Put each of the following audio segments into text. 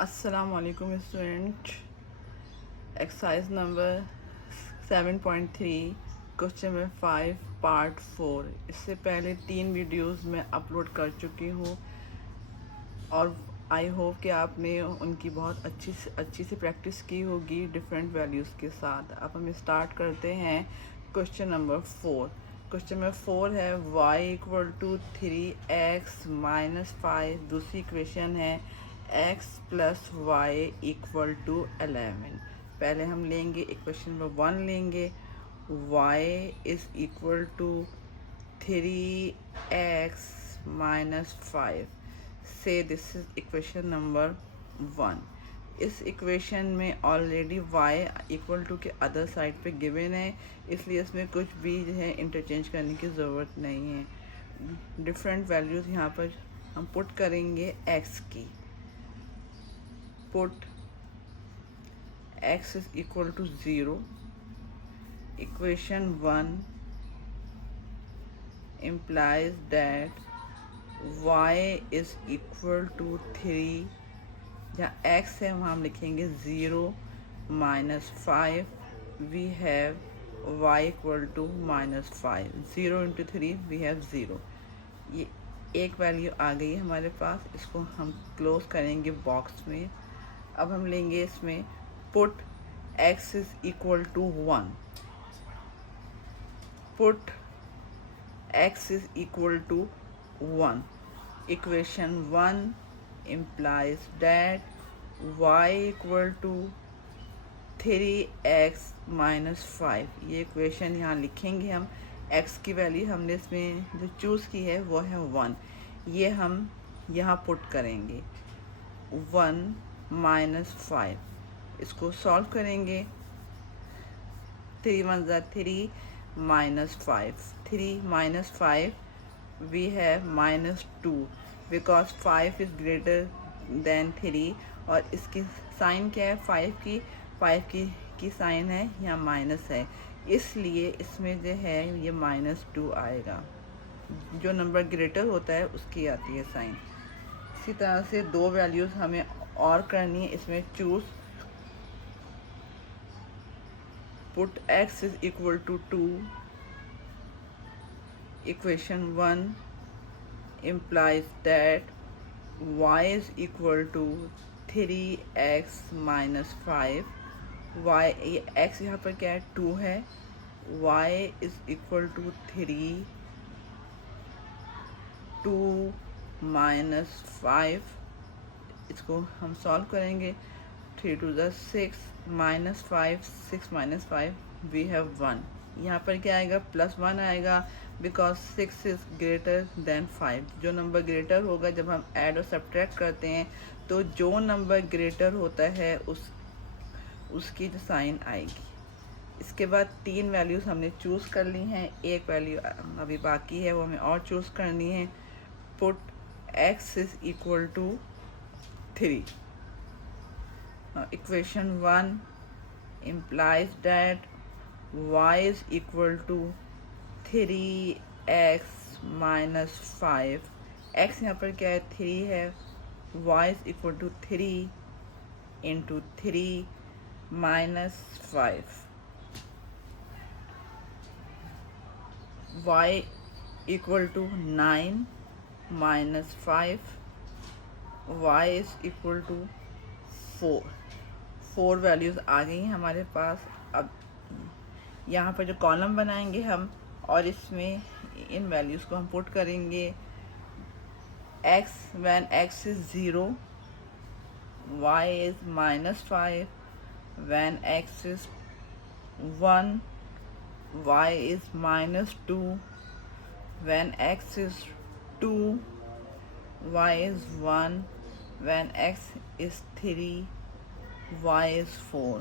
अस्सलाम वालेकुम student. Exercise number 7.3 question number 5 part 4। इससे पहले 3 वीडियोस मैं अपलोड कर चुकी हूँ और आई होप कि आपने उनकी बहुत अच्छी से प्रैक्टिस की होगी डिफरेंट वैल्यूज़ के साथ। अब हम स्टार्ट करते हैं क्वेश्चन नंबर 4। क्वेश्चन नंबर 4 है y equal to 3x minus 5। दूसरी इक्वेशन है x plus y equal to 11। पहले हम लेंगे इक्वेशन नंबर 1 लेंगे। y is equal to 3x minus 5 say this is equation number 1। इस इक्वेशन में ऑलरेडी y इक्वल टू के अदर साइड पे गिवन है, इसलिए इसमें कुछ भी जो है इंटरचेंज करने की ज़रूरत नहीं है। डिफरेंट वैल्यूज़ यहाँ पर हम पुट करेंगे x की। Put x is equal to 0। इक्वेशन 1 implies that y is equal to 3। जहाँ x है वहाँ हम लिखेंगे 0 minus 5। We have y equal to minus 5। 0 into 3 we have 0। ये एक वैल्यू आ गई है हमारे पास, इसको हम क्लोज करेंगे बॉक्स में। अब हम लेंगे इसमें put x is equal to 1। Put x is equal to 1. Equation 1 implies that y equal to 3x minus 5। ये इक्वेशन यहाँ लिखेंगे हम। x की वैल्यू हमने इसमें जो चूज़ की है वो है 1। ये हम यहाँ पुट करेंगे 1 माइनस 5। इसको सॉल्व करेंगे। 3 1 ज़ा 3 minus 5। 3 minus 5 we have minus 2 because 5 is greater than 3। और इसकी साइन क्या है 5 की साइन है यहाँ माइनस है, इसलिए इसमें जो है ये -2 आएगा। जो नंबर ग्रेटर होता है उसकी आती है साइन। इसी तरह से 2 वैल्यूज़ हमें और करनी है इसमें choose. Put x is equal to 2। Equation 1 implies that y is equal to 3x minus 5। y ये x यहाँ पर क्या है 2 है। y is equal to 3 2 minus 5। इसको हम सॉल्व करेंगे। 3 2 ज़ा 6 माइनस 5 6 माइनस 5 वी हैव 1। यहाँ पर क्या आएगा +1 आएगा बिकॉज 6 इज़ ग्रेटर देन 5। जो नंबर ग्रेटर होगा जब हम ऐड और सब्ट्रैक्ट करते हैं तो जो नंबर ग्रेटर होता है उसकी जो साइन आएगी। इसके बाद 3 वैल्यूज़ हमने चूज़ कर ली हैं, एक वैल्यू अभी बाकी है वो हमें और चूज़ करनी है। Put x is equal to 3। Equation 1 implies that y is equal to 3x minus 5। x यहाँ पर क्या है 3 है। y is equal to 3 into 3 minus 5। y equal to 9 minus 5। y is equal to 4 values आ गई हैं हमारे पास। अब यहाँ पर जो कॉलम बनाएंगे हम और इसमें इन वैल्यूज़ को हम पुट करेंगे। x when x is 0, y is -5। when x is 1, y is -2। when x is 2, y is 1। when x is 3, y is 4।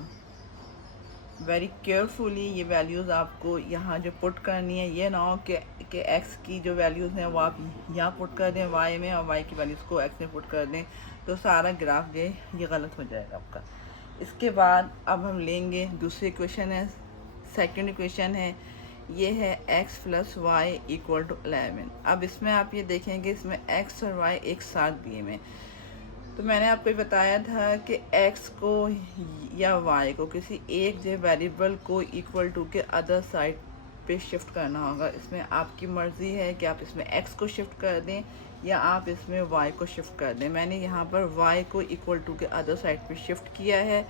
Very carefully ये वैल्यूज़ आपको यहाँ जो पुट करनी है, ये ना हो कि x की जो वैल्यूज़ हैं वो आप यहाँ पुट कर दें y में और y की वैल्यूज़ को x में पुट कर दें, तो सारा ग्राफ जो ये गलत हो जाएगा आपका। इसके बाद अब हम लेंगे दूसरी इक्वेशन है, सेकंड इक्वेशन है, ये है x plus y equal to 11। अब इसमें आप ये देखेंगे इसमें x और y एक साथ दिए में, तो मैंने आपको बताया था कि x को या y को किसी एक जो वेरिएबल को इक्वल टू के अदर साइड पे शिफ्ट करना होगा। इसमें आपकी मर्ज़ी है कि आप इसमें x को शिफ्ट कर दें या आप इसमें y को शिफ्ट कर दें। मैंने यहाँ पर y को इक्वल टू के अदर साइड पे शिफ्ट किया है,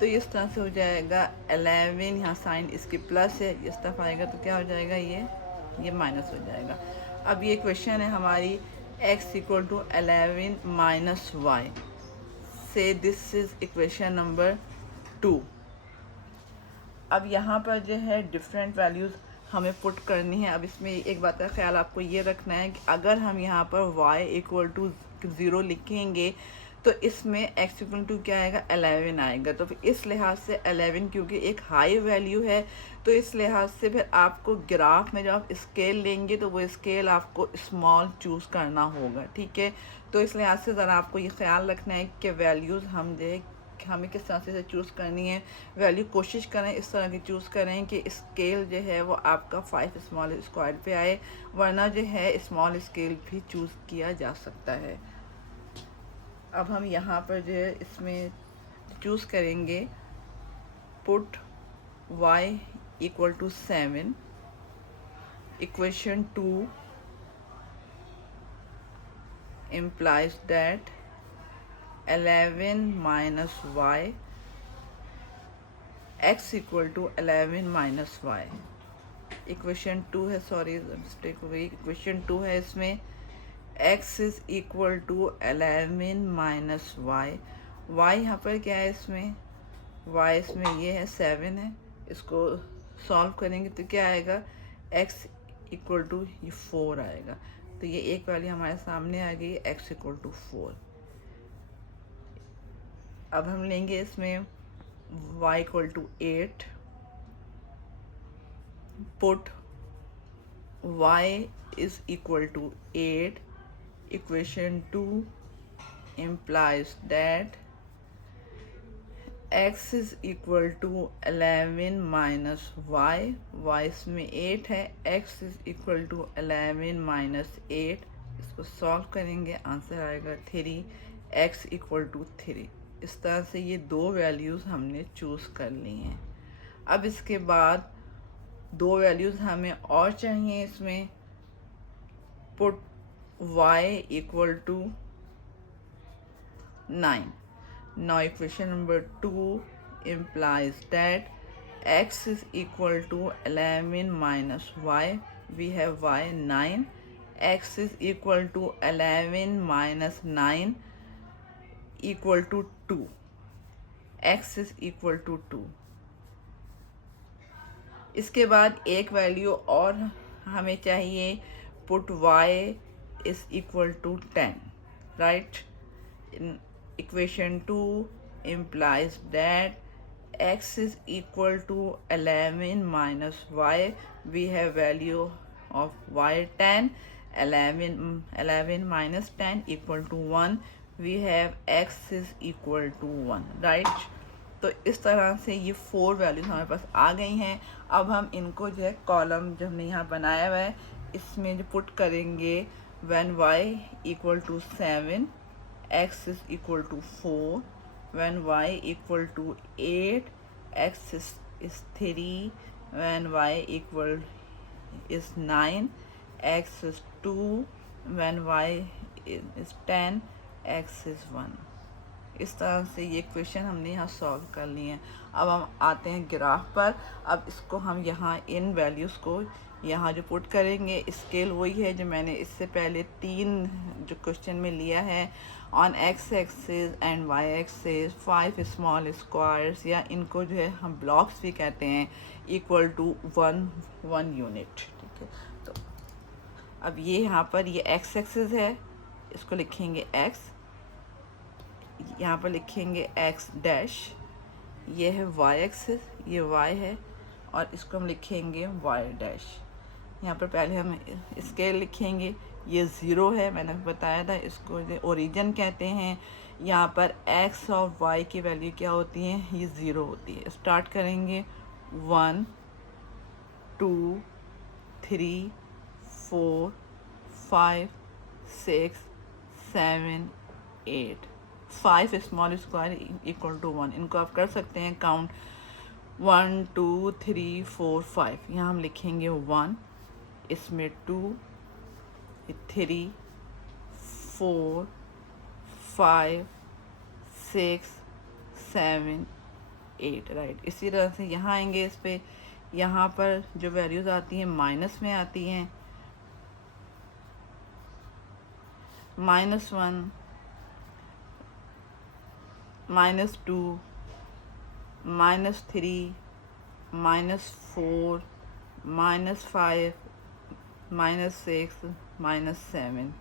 तो इस तरह से हो जाएगा 11, यहाँ साइन इसके प्लस है, इस तरफ आएगा तो क्या हो जाएगा, ये माइनस हो जाएगा। अब ये क्वेश्चन है हमारी x equal to 11 minus y, say this is equation number 2। अब यहाँ पर जो है डिफरेंट वैल्यूज़ हमें पुट करनी है। अब इसमें एक बात का ख्याल आपको ये रखना है कि अगर हम यहाँ पर y इक्वल टू 0 लिखेंगे तो इसमें x इक्वल टू क्या आएगा, 11 आएगा। तो फिर इस लिहाज से 11 क्योंकि एक हाई वैल्यू है, तो इस लिहाज से फिर आपको ग्राफ में जब आप स्केल लेंगे तो वो स्केल आपको स्मॉल चूज़ करना होगा, ठीक है। तो इस लिहाज से ज़रा आपको ये ख्याल रखना है कि वैल्यूज़ हमें किस तरह से चूज़ करनी है। वैल्यू कोशिश करें इस तरह की चूज़ करें कि स्केल जो है वो आपका 5 स्मॉल स्क्वायर पे आए, वरना जो है स्मॉल स्केल भी चूज़ किया जा सकता है। अब हम यहाँ पर जो है इसमें चूज़ करेंगे पुट y इक्वल टू 7, इक्वेशन 2 implies that 11 minus y, x equal to 11 minus y। Equation 2 है, सॉरी मिस्टेक हो गई, इक्वेशन 2 है, इसमें x is equal to 11 minus y. Y यहाँ पर क्या है, इसमें y इसमें ये है 7 है, इसको सॉल्व करेंगे तो क्या आएगा, x इक्वल टू ये 4 आएगा। तो ये एक वैल्यू हमारे सामने आ गई, x इक्वल टू 4। अब हम लेंगे इसमें y equal to 8, put y is equal to 8, equation 2 implies that x is equal to 11 minus y, y इसमें 8 है, x is equal to 11 minus 8, इसको सॉल्व करेंगे आंसर आएगा 3, x इक्वल टू 3। इस तरह से ये दो वैल्यूज़ हमने चूज़ कर ली हैं। अब इसके बाद दो वैल्यूज़ हमें और चाहिए, इसमें put y equal to 9. Now equation number 2 implies that x is equal to 11 minus y. We have y 9. X is equal to 11 minus 9 equal to 2. X is equal to 2. इसके बाद एक वैल्यू और हमें चाहिए, put y is equal to 10, right? In equation 2 implies that x is equal to 11 minus y. We have value of y 10, 11 minus 10 equal to 1. We have x is equal to 1, right? तो इस तरह से ये 4 values हमारे पास आ गई हैं। अब हम इनको जो है कॉलम जो हमने यहाँ बनाया हुआ है इसमें जो पुट करेंगे, when y equal to 7, x is equal to 4, when y equal to 8, x is 3, when y equal is 9, x is 2, when y is 10, x is 1। इस तरह से ये क्वेश्चन हमने यहाँ सॉल्व कर लिए हैं। अब हम आते हैं ग्राफ पर। अब इसको हम यहाँ इन वैल्यूज़ को यहाँ जो पुट करेंगे, स्केल वही है जो मैंने इससे पहले 3 जो क्वेश्चन में लिया है, on x axis and y axis 5 small squares, या इनको जो है हम ब्लॉक्स भी कहते हैं, इक्वल टू 1 यूनिट, ठीक है। तो अब ये यहाँ पर ये x एक्सिस है, इसको लिखेंगे x, यहाँ पर लिखेंगे x डैश, ये है y एक्सिस, ये y है, और इसको हम लिखेंगे y डैश। यहाँ पर पहले हम स्केल लिखेंगे, ये 0 है, मैंने बताया था इसको ओरिजिन कहते हैं। यहाँ पर x और y की वैल्यू क्या होती है, ये 0 होती है। स्टार्ट करेंगे 1 2 3 4 5 6 7 8, 5 स्मॉल स्क्वायर इक्वल टू 1। इनको आप कर सकते हैं काउंट 1 2 3 4 5। यहाँ हम लिखेंगे 1, इसमें 2 3 4 5 6 7 8, राइट। इसी तरह से यहाँ आएंगे इस पे, यहाँ पर जो वैल्यूज़ आती हैं माइनस में आती हैं, -1 -2 -3 -4 -5 -6 -7।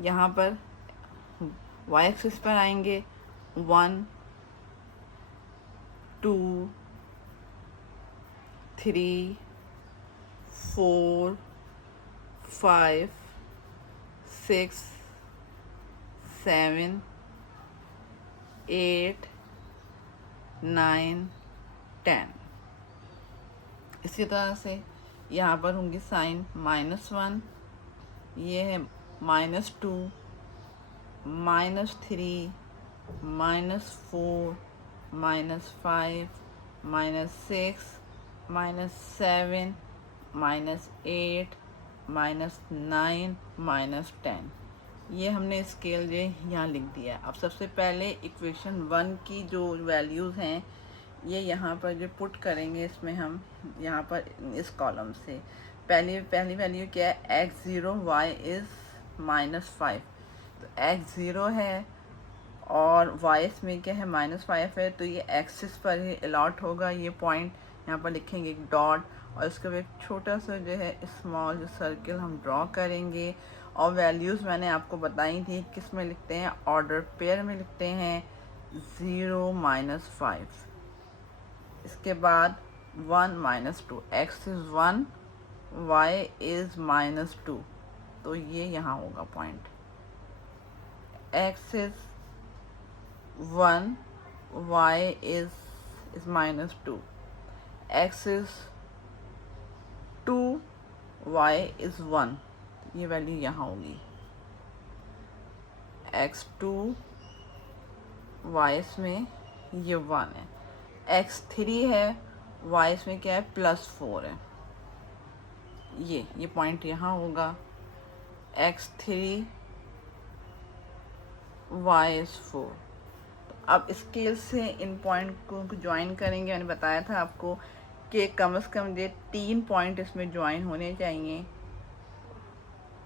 यहाँ पर y एक्सिस पर आएंगे 1 2 3 4 5 6 7 8 9 10। इसी तरह से यहाँ पर होंगी साइन -1, ये है -2 -3 -4 -5 -6 -7 -8 -9 -10। ये हमने स्केल जो यहाँ लिख दिया। अब सबसे पहले इक्वेशन 1 की जो वैल्यूज़ हैं ये यहाँ पर जो पुट करेंगे, इसमें हम यहाँ पर इस कॉलम से पहली वैल्यू क्या है, x0 y इज़ -5। तो x0 है और y इसमें क्या है -5 है, तो ये एक्सिस पर ही अलॉट होगा। ये पॉइंट यहाँ पर लिखेंगे एक डॉट, और इसके बाद एक छोटा सा जो है स्मॉल जो सर्किल हम ड्रॉ करेंगे। और वैल्यूज़ मैंने आपको बताई थी किस में लिखते हैं, ऑर्डर पेयर में लिखते हैं 0 -5। इसके बाद 1 -2, x इज़ 1 y इज़ -2, तो ये यहाँ होगा point. x is 1 y is -2, x is 2 y is 1, ये वैल्यू यहाँ होगी। x2 y में ये 1 है, x3 है y में क्या है +4 है, ये पॉइंट यहाँ होगा। x3 y is 4। तो अब स्केल से इन पॉइंट को ज्वाइन करेंगे। मैंने बताया था आपको कि कम से कम ये 3 पॉइंट इसमें ज्वाइन होने चाहिए।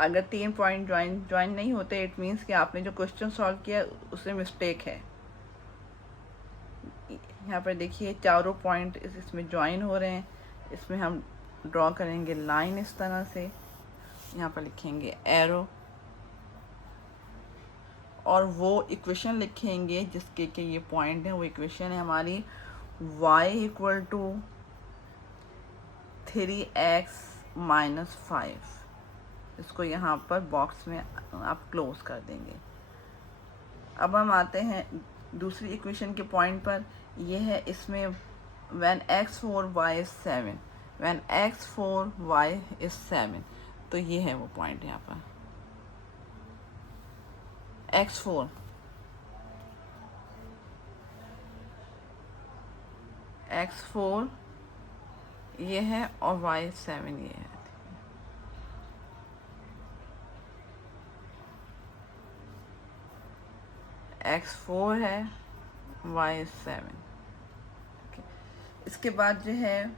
अगर 3 पॉइंट ज्वाइन नहीं होते, इट मीन्स कि आपने जो क्वेश्चन सॉल्व किया उसमें मिस्टेक है। यहाँ पर देखिए चारों पॉइंट इसमें ज्वाइन हो रहे हैं। इसमें हम ड्रॉ करेंगे लाइन इस तरह से, यहाँ पर लिखेंगे एरो, और वो इक्वेशन लिखेंगे जिसके के ये पॉइंट है। वो इक्वेशन है हमारी y इक्वल टू 3x -5। इसको यहाँ पर बॉक्स में आप क्लोज कर देंगे। अब हम आते हैं दूसरी इक्वेशन के पॉइंट पर। ये है इसमें when x4 y is 7, when x4 y is 7, तो ये है वो पॉइंट यहाँ पर x4 ये है और y7 ये है। x4 है, y7। इसके बाद जो है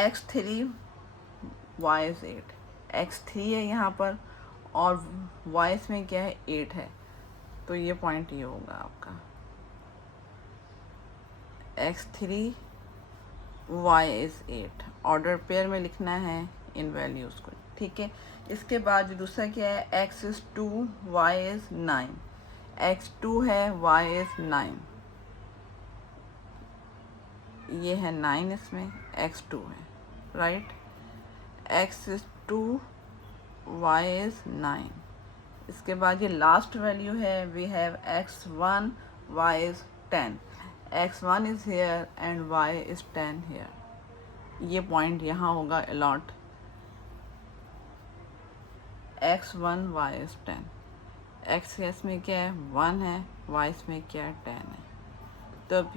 x3 y is 8, x3 है यहाँ पर और y में क्या है 8 है, तो ये पॉइंट ये होगा आपका x3 y is 8। Order pair में लिखना है इन वैल्यूज़ को, ठीक है। इसके बाद जो दूसरा क्या है x is 2 y is 9, x2 है y is 9, ये है 9 इसमें, x2 है, right. x is 2 y is 9। इसके बाद ये लास्ट वैल्यू है, we have x1 y is 10, x1 is here and y is 10 here। ये पॉइंट यहाँ होगा allot, x1 y is 10। X इसमें क्या है 1 है, वाई इसमें क्या है 10 है। तो अब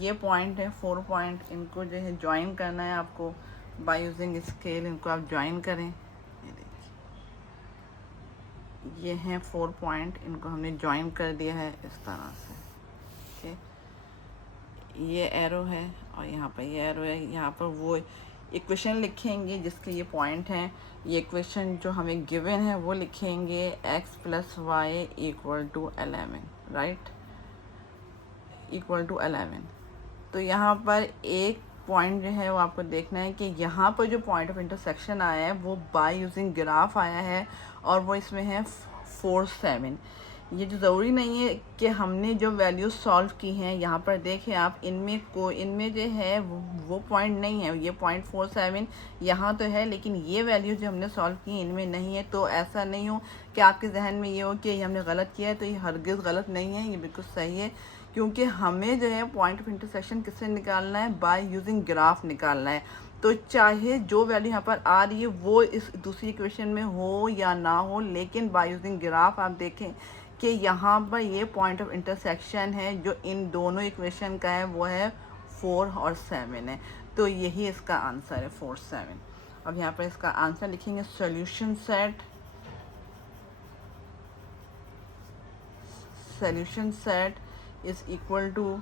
ये पॉइंट है 4 पॉइंट, इनको जो है ज्वाइन करना है आपको बाय यूजिंग स्केल। इनको आप ज्वाइन करें, ये देखिए ये हैं 4 पॉइंट, इनको हमने ज्वाइन कर दिया है इस तरह से। ठीक, ये एरो है और यहाँ पर ये एरो है। यहाँ पर वो इक्वेशन लिखेंगे जिसके ये पॉइंट हैं। ये इक्वेशन जो हमें गिवन है वो लिखेंगे x + y = 11, राइट, = 11। तो यहाँ पर एक पॉइंट जो है वो आपको देखना है कि यहाँ पर जो पॉइंट ऑफ इंटरसेक्शन आया है वो बाय यूजिंग ग्राफ आया है और वो इसमें है 4, 7। ये जो ज़रूरी नहीं है कि हमने जो वैल्यूज सॉल्व की हैं, यहाँ पर देखें आप, इनमें जो है वो पॉइंट नहीं है। ये पॉइंट 4, 7 यहाँ तो है, लेकिन ये वैल्यूज जो हमने सॉल्व की इनमें नहीं है। तो ऐसा नहीं हो कि आपके जहन में ये हो कि ये हमने गलत किया है। तो ये हरगिज़ गलत नहीं है, ये बिल्कुल सही है, क्योंकि हमें जो है पॉइंट ऑफ इंटरसेक्शन किससे निकालना है, बाय यूजिंग ग्राफ निकालना है। तो चाहे जो वैल्यू यहाँ पर आ रही है वो इस दूसरी इक्वेशन में हो या ना हो, लेकिन बाय यूजिंग ग्राफ आप देखें कि यहाँ पर ये पॉइंट ऑफ इंटरसेक्शन है जो इन दोनों इक्वेशन का है, वो है 4 और 7 है। तो यही इसका आंसर है 4, 7। अब यहाँ पर इसका आंसर लिखेंगे solution set is equal to,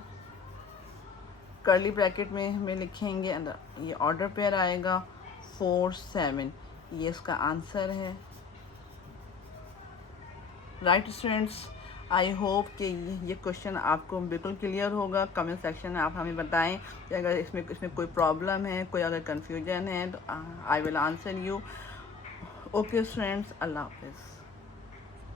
curly bracket में हमें लिखेंगे अंदर, ये ऑर्डर पेयर आएगा 4, 7। ये इसका आंसर है, राइट स्टूडेंट्स। आई होप कि ये क्वेश्चन आपको बिल्कुल क्लियर होगा। कमेंट सेक्शन में आप हमें बताएं कि अगर इसमें कोई प्रॉब्लम है, कोई अगर कन्फ्यूजन है तो I will answer you. Okay students, अल्लाह हाफिज़।